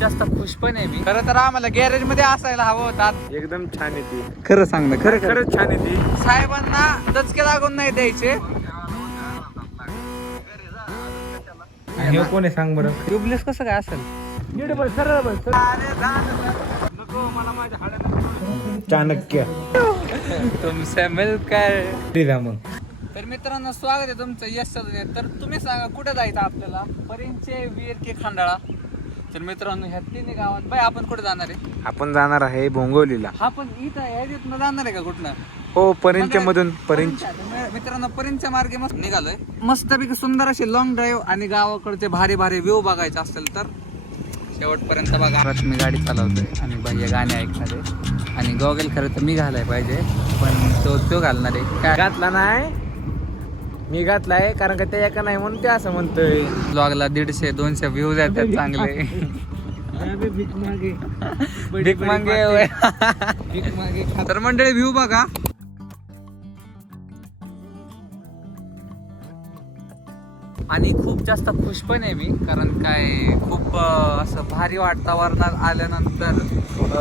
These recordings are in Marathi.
जास्त खुश पण आहे मी. खरं तर आम्हाला गॅरेजमध्ये असायला हवं होतात एकदम छान आहे ती. खरं सांग ना खरं खरंच छान आहे ती. साहेबांना दचके लागून नाही द्यायचे. हे कोण आहे सांग बरं? ट्युबलेस कसं काय असेल? नीट बस सरळ बस चाणक्य. तुमचे मिलकर दिला मग. तर मित्रांनो स्वागत आहे तुमचं यश तर तुम्ही सांगा कुठे जायचं आपल्याला? परिंचे वीर के खंडाळा? तर मित्रांनो ह्या तिन्ही गावात बाय आपण कुठे जाणार आहे? आपण जाणार आहे भोंगवलीला. हा पण इथं ह्याच्यातनं जाणार आहे का कुठनं? हो परिंच्या मधून परिंच परिंच्या- मित्रांनो परिंच्या मार्गे मस्त निघालोय. मस्तपैकी सुंदर अशी लॉंग ड्राईव्ह आणि गावाकडचे भारी भारी व्ह्यू बघायचे असेल तर शेवटपर्यंत बघा. आज मी गाडी चालवतोय आणि बाह्य गाणे ऐकणार आहे. आणि गॉगल खरं तर मी घालाय पाहिजे पण तो तो घालणार आहे. काय? घातला नाही? मी घातलाय कारण का ते एका नाही म्हणून ते असं म्हणतोय. ब्लॉगला दीडशे दोनशे व्ह्यूज येतात चांगले. भीक मागे. तर मंडळी व्ह्यू बघा. आणि खूप जास्त खुश पण आहे मी कारण काय खूप असं भारी वातावरणात आल्यानंतर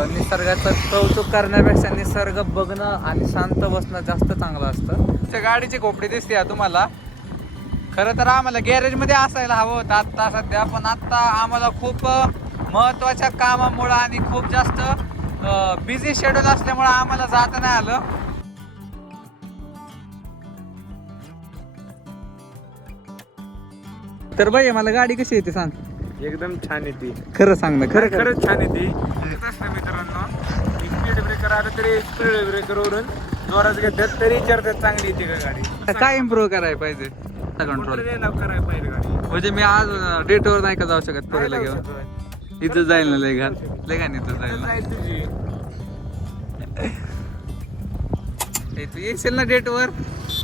निसर्गाचं कौतुक करण्यापेक्षा निसर्ग बघणं आणि शांत बसणं जास्त चांगलं असतं. त्या गाडीची खोपडी दिसते तुम्हाला. खरं तर आम्हाला गॅरेजमध्ये असायला हवं होतं आत्ता सध्या पण आत्ता आम्हाला खूप महत्त्वाच्या कामामुळं आणि खूप जास्त बिझी शेड्यूल असल्यामुळं आम्हाला जाता नाही आलं. तर बाई मला गाडी कशी येते सांग. एकदम छान आहे ती. खरं सांग ना खरं खरं खरंच छान आहे ती. असतं मित्रांनो स्पीड ब्रेकर आलं तरी स्पीड ब्रेकर वरून जोरात घेतात तरी विचारतात चांगली येते का गाडी. काय इम्प्रूव्ह करायला पाहिजे? कंट्रोल करायला पाहिजे गाडी. म्हणजे मी आज डेटवर नाही का जाऊ शकत पोरीला घेऊन इथं जाईल ना लय घाण. इथं जाईल ना. तुझी. तू येशील ना डेटवर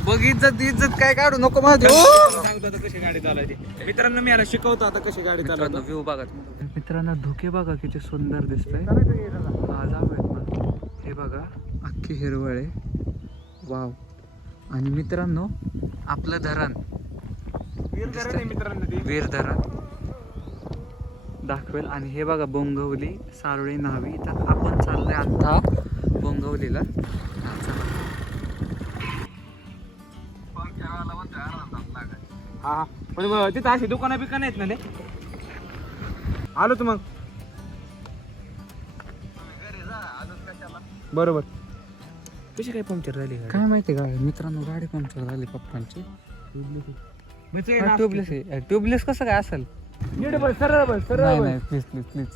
बघ इज्जत इज्जत काय काढू नको माझी. सांगतो आता कशी गाडी चालायची मित्रांनो मी याला शिकवतो आता कशी गाडी मित्रांनो चालवतो. व्ह्यू बघा मित्रांनो धुके बघा किती सुंदर दिसतंय. हा हे बघा अख्खी हिरवळ आहे. वाव. आणि मित्रांनो आपलं धरण. वीर धरण आहे मित्रांनो ती. वीर धरण. दाखवेल. आणि हे बघा बोंगवली सारोळी नावी तर आपण चाललोय आता बोंगवलीला. हा हा. पण तिथं अशी दुकानं बिकानं आहेत ना ते आलो तू मग. बरोबर. कशी काय पंक्चर झाली गाडी? काय माहिती का मित्रांनो गाडी पंक्चर झाली पप्पांची. मग ते ना- ट्यूबलेस आहे. ट्यूबलेस कसं काय असेल? नीट बस सरळ बस सरळ नाही बस. नाही प्लीज प्लीज प्लीज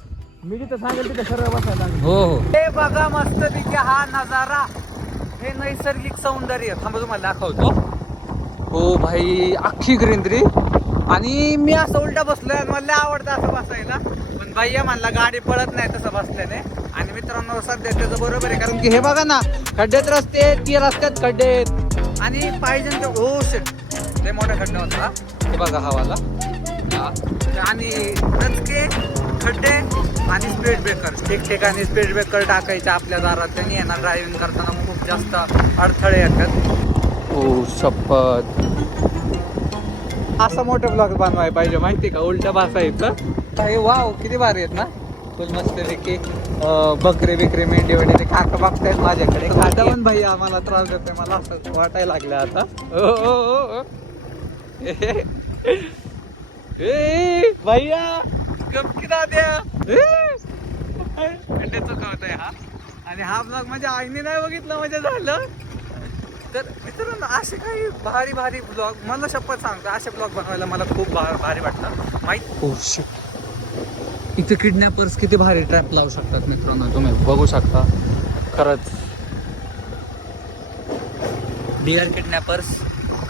मी जिथं सांगेल तिथं सरळ बसायला लागेल. हो हो. हे बघा मस्त तिथे हा नजारा. हे नैसर्गिक सौंदर्य. थांबा तुम्हाला दाखवतो. हो भाई अख्खी ग्रीनरी आणि मी असं उलटा बसलोय आणि मला लय आवडतं असं बसायला. पण भैया म्हणला गाडी पळत नाही तसं बसल्याने. आणि मित्रांनो सध्या त्याचं बरोबर आहे कारण की हे बघा ना खड्डेत रस्ते आहेत, ती रस्त्यात खड्डे आहेत. आणि पाहिजे ते हो शेट ते मोठा खड्डा होता. हे बघा हवाला. आणि रस्ते खड्डे आणि स्पीड ब्रेकर ठिकठिकाणी स्पीड ब्रेकर टाकायचे आपल्या दारात. त्यांनी येणार ड्रायव्हिंग करताना खूप जास्त अडथळे येतात. शपथ. असं मोठं ब्लॉग बनवाय पाहिजे माहिती का? उलट बसायचं हे वाव किती भारी आहेत ना? फुल मस्त पैकी बकरे बिकरे मेंढी वगैरे काका बघतायत माझ्याकडे. काका पण भाई आम्हाला त्रास देतोय मला असं वाटायला लागलं आता. ओ, ओ, ओ, ओ. ए भैया गप की दाद्या खड्डे चुकवतोय हा. आणि हा ब्लॉग माझ्या आईने नाही बघितलं म्हणजे झालं. तर मित्रांनो असे काही भारी भारी ब्लॉग मला शपथ सांगतो असे ब्लॉग बनवायला मला खूप भारी वाटतं. माहीत हो शिट इथे किडनॅपर्स किती भारी ट्रॅप लावू शकतात मित्रांनो तुम्ही बघू शकता. खरंच. डिअर किडनॅपर्स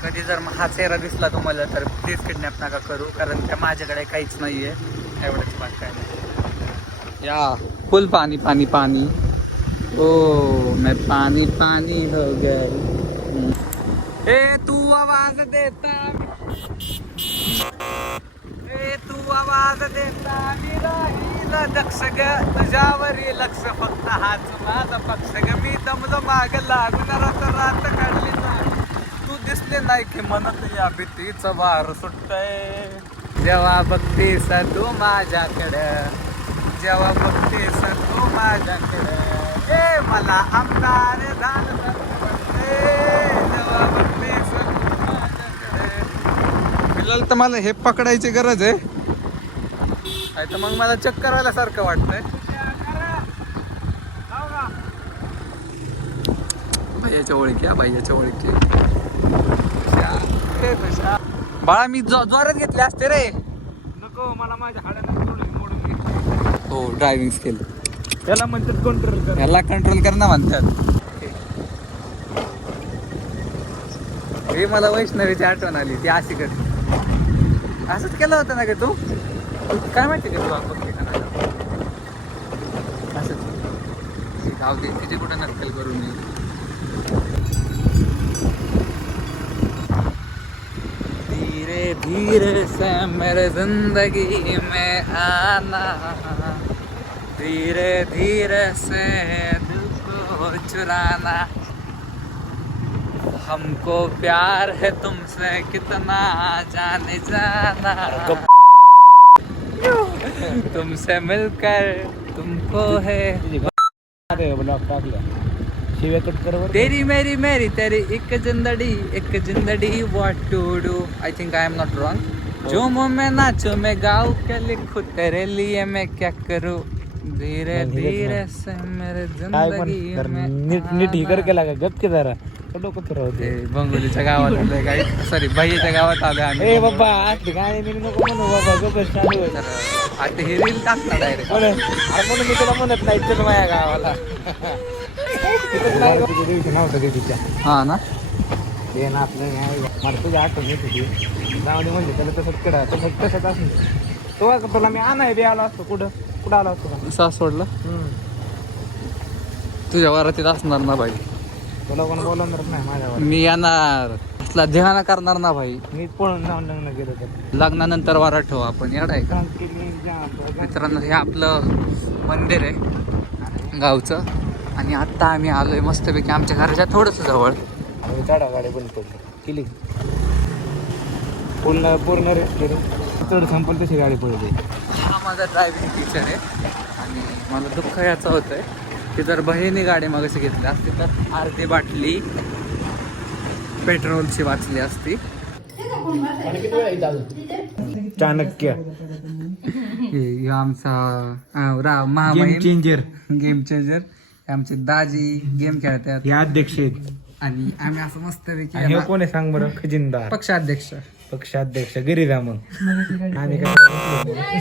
कधी जर हा चेहरा दिसला तुम्हाला तर प्लीज किडनॅप नका करू कारण त्या माझ्याकडे काहीच नाही आहे एवढंच बात काय नाही या फुल पाणी पाणी पाणी. ओ मैं पानी पानी हो गई ए तू आवाज देता ए तू आवाज देता मी राहील दक्ष ग तुझ्यावरी लक्ष फक्त हाच माझा पक्ष ग मी दमलो माग लागून रात रात काढली ना तू दिसले नाही की म्हणत या भीतीचं वार सुटतय. जेव्हा बघतीस तू माझ्याकडं. जेव्हा बघते सर तू माझ्याकडे. ए मला आमदार झालं वाटते. जेव्हा बघते सर तू फिलहाल तर मला हे पकडायची गरज आहे. नाही तर मग मला चक्कर आल्यासारखं वाटतंय. भैयाच्या ओळखी भैयाच्या ओळखी. बाळा मी जो- जोरात घेतले असते रे. नको मला माझ्या हाडाला. हो ड्रायव्हिंग स्किल त्याला म्हणतात कंट्रोल कर याला कंट्रोल करणं म्हणतात. हे मला वैष्णवीची आठवण आली ती अशी कधी असंच केलं होतं ना का तू? तू काय माहिती का तू आपण का असंच. जाऊ दे तिथे कुठं नक्कल करून येईल धीरे धीरे से मेरे जिंदगी में आना। धीरे धीरे से दिल को चुराना हमको प्यार है तुमसे कितना जाने जाना। तुमसे मिलकर तुमको है. तेरी मेरी मेरी तेरी एक जिंदड़ी एक जिंदड़ी what to do I think I am not wrong जो मुँह में नाचो मैं गाऊं क्या लिखूं? तेरे लिए मैं क्या करूँ? धीरे धीरे से मेरे ज़िंदगी में नीट नीट ही कर आना. केला का गप के जरा। तो डोकं फिरवते. ते बंगोलीच्या गावात आलोय काय सॉरी भैयाच्या गावात आलोय आम्ही ए बाबा आज गाणे मी नको म्हणू बाबा गप चालू आहे. तर आता हे रील टाकणार डायरेक्ट म्हणून अरे म्हणून मी तुला म्हणत नाही चल माझ्या गावाला. नव्हतं ते तिच्या. हा ना? ते ना आपलं नाही मला तुझी आठवण येत होती. गावडी म्हणजे त्याला तसंच कडा तसंच तसंच असून तो का तुला मी आणाय बी आलो असतो. कुठं? कुठं आलो असतो? सास सोडलं. तुझ्या वरातीत असणार ना भाई तुला कोण नाही माझ्यावर. मी येणार. असला ध्यान करणार ना भाई. मी पळून जाऊन लग्न केलं तर. लग्नानंतर वारा ठेवू आपण येणार आहे का? मित्रांनो हे आपलं मंदिर आहे गावचं. आणि आत्ता आम्ही आलोय मस्तपैकी आमच्या घराच्या थोडंसं जवळ. चढा गाडी बंद पडली केली. पूर्ण पूर्ण रेस्ट केली. चढ संपल तशी गाडी पडली हा माझा ड्रायव्हिंग टीचर आहे. आणि मला दुःख याचं होतं आहे की जर बहिणी गाडी मागाशी घेतली असती तर अर्धी बाटली पेट्रोलची वाचली असती. चाणक्य. आमचा महामहिम. चेंजर गेम चेंजर आमचे दाजी गेम खेळतात. हे अध्यक्ष आहेत. आणि आम्ही असं मस्तपैकी आणि हे कोण आहे सांग बरं? खजिनदार. पक्षाध्यक्ष. पक्षाध्यक्ष गिरीरामन. आम्ही काय?